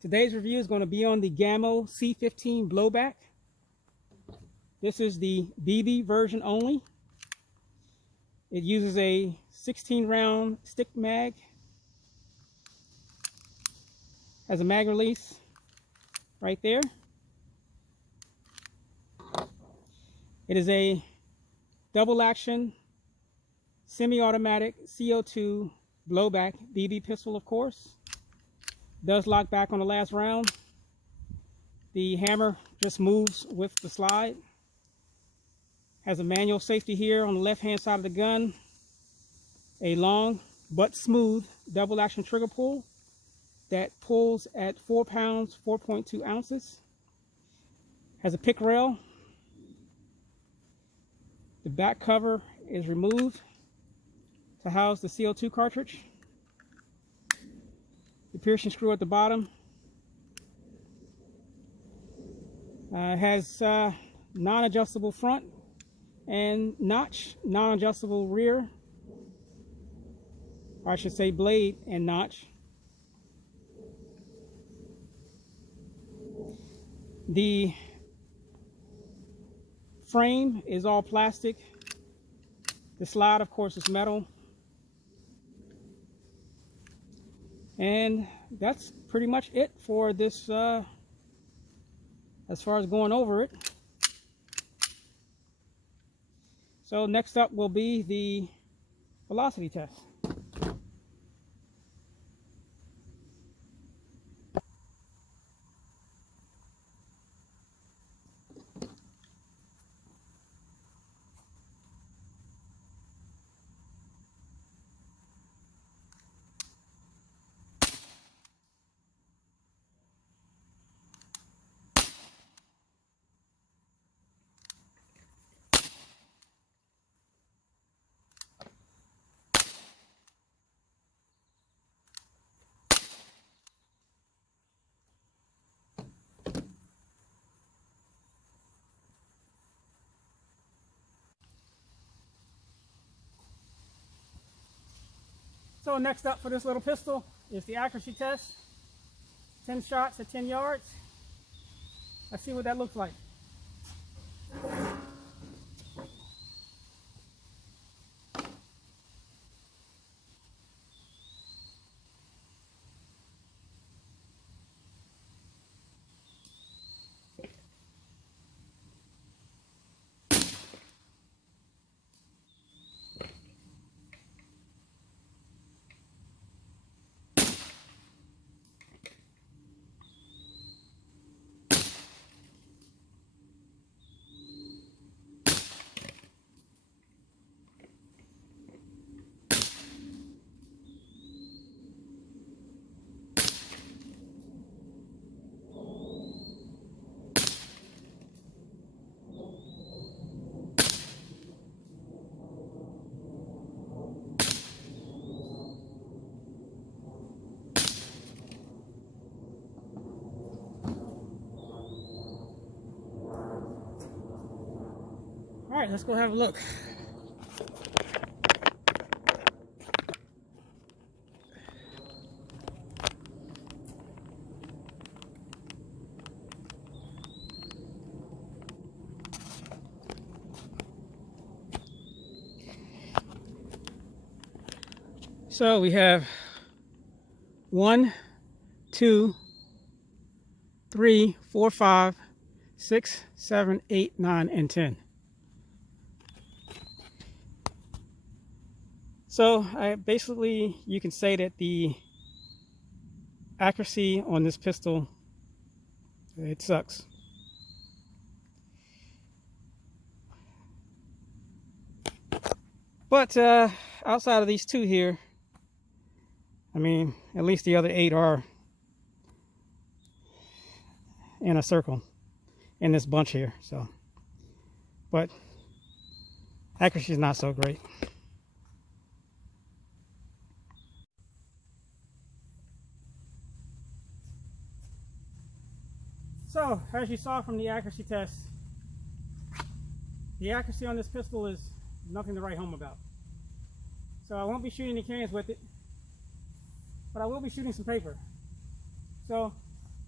Today's review is going to be on the Gamo C15 Blowback. This is the BB version only. It uses a 16 round stick mag. Has a mag release right there. It is a double action semi-automatic CO2 blowback BB pistol, of course. Does lock back on the last round. The hammer just moves with the slide. Has a manual safety here on the left hand side of the gun. A long but smooth double action trigger pull that pulls at 4 pounds, 4.2 ounces. Has a pick rail. The back cover is removed to house the CO2 cartridge. The piercing screw at the bottom. Has non-adjustable front and notch, non-adjustable rear. Or I should say blade and notch. The frame is all plastic. The slide, of course, is metal. And that's pretty much it for this, as far as going over it. So next up will be the velocity test. So next up for this little pistol is the accuracy test. 10 shots at 10 yards. Let's see what that looks like. All right, let's go have a look. So we have 1, 2, 3, 4, 5, 6, 7, 8, 9, and 10. So basically you can say that the accuracy on this pistol, it sucks. But outside of these two here, I mean, at least the other 8 are in a circle in this bunch here. So, but accuracy is not so great. So, as you saw from the accuracy test, the accuracy on this pistol is nothing to write home about. So I won't be shooting any cans with it, but I will be shooting some paper. So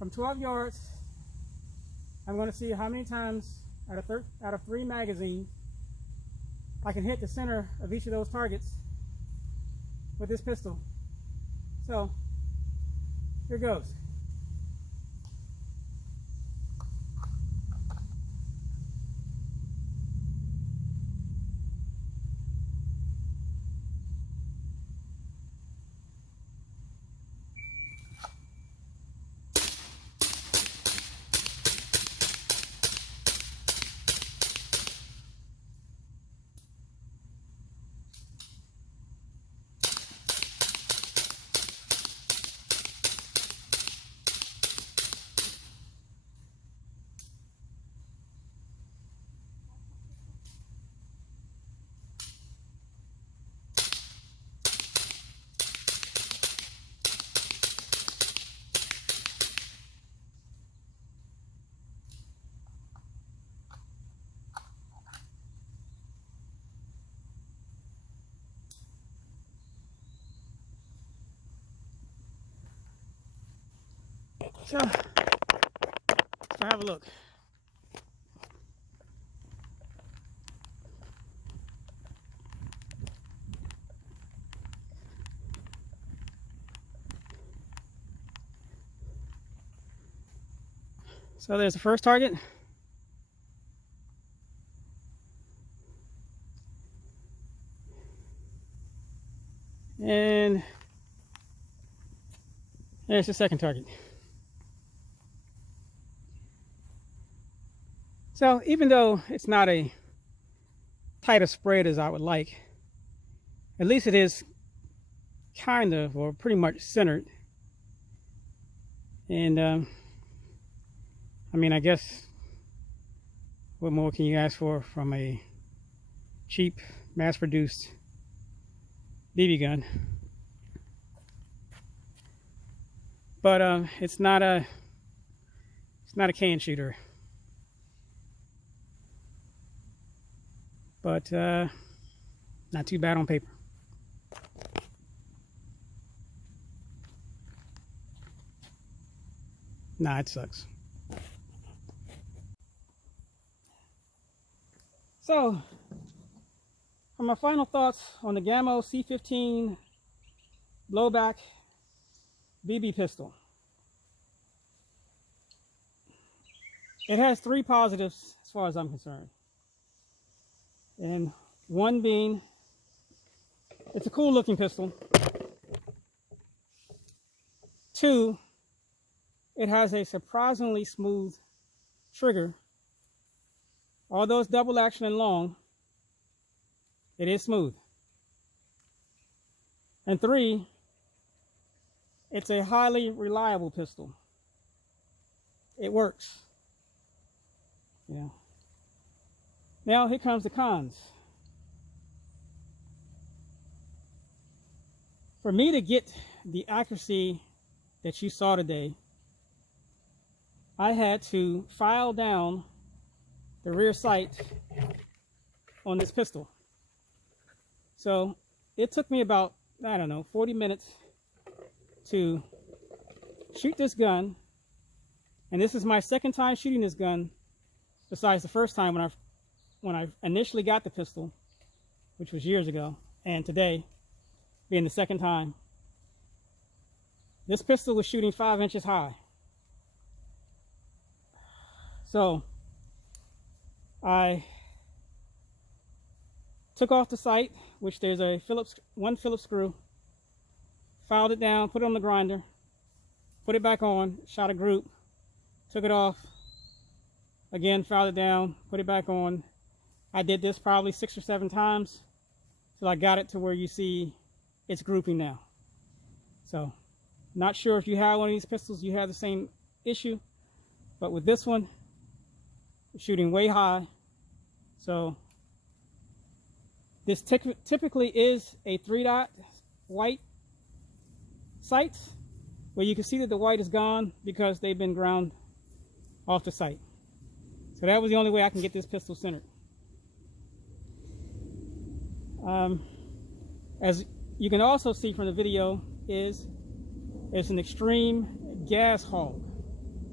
from 12 yards, I'm going to see how many times out of 3 magazines I can hit the center of each of those targets with this pistol. So here goes. So let's have a look. So there's the first target. And there's the second target. So even though it's not a tight a spread as I would like, at least it is kind of, or pretty much centered. And I mean, I guess what more can you ask for from a cheap, mass-produced BB gun? But it's not a can shooter. But not too bad on paper. Nah, it sucks. So, for my final thoughts on the Gamo C15 Blowback BB pistol. It has 3 positives as far as I'm concerned. And one being, it's a cool looking pistol. 2, it has a surprisingly smooth trigger. Although it's double action and long, it is smooth. And 3, it's a highly reliable pistol. It works. Yeah. Now here comes the cons. For me to get the accuracy that you saw today, I had to file down the rear sight on this pistol. So it took me about, I don't know, 40 minutes to shoot this gun. And this is my second time shooting this gun, besides the first time when I initially got the pistol, which was years ago, and today being the second time. This pistol was shooting 5 inches high. So I took off the sight, which there's a one Phillips screw, filed it down, put it on the grinder, put it back on, shot a group, took it off, again filed it down, put it back on. I did this probably 6 or 7 times till I got it to where you see it's grouping now. So, not sure if you have one of these pistols, you have the same issue, but with this one, it's shooting way high. So, this typically is a 3-dot white sight, where you can see that the white is gone because they've been ground off the sight. So that was the only way I can get this pistol centered. As you can also see from the video, it's an extreme gas hog.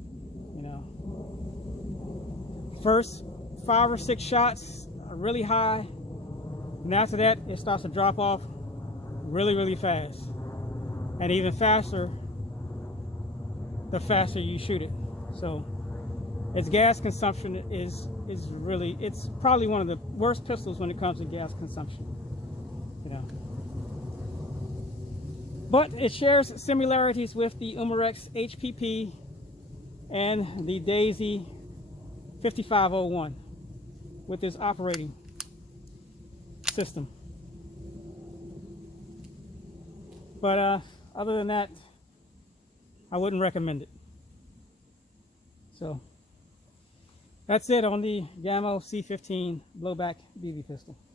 You know, first 5 or 6 shots are really high, and after that it starts to drop off really fast, and even faster the faster you shoot it. So its gas consumption is really, it's probably one of the worst pistols when it comes to gas consumption, you know. But it shares similarities with the Umarex HPP and the Daisy 5501 with its operating system. But other than that, I wouldn't recommend it. So that's it on the Gamo C15 Blowback BB pistol.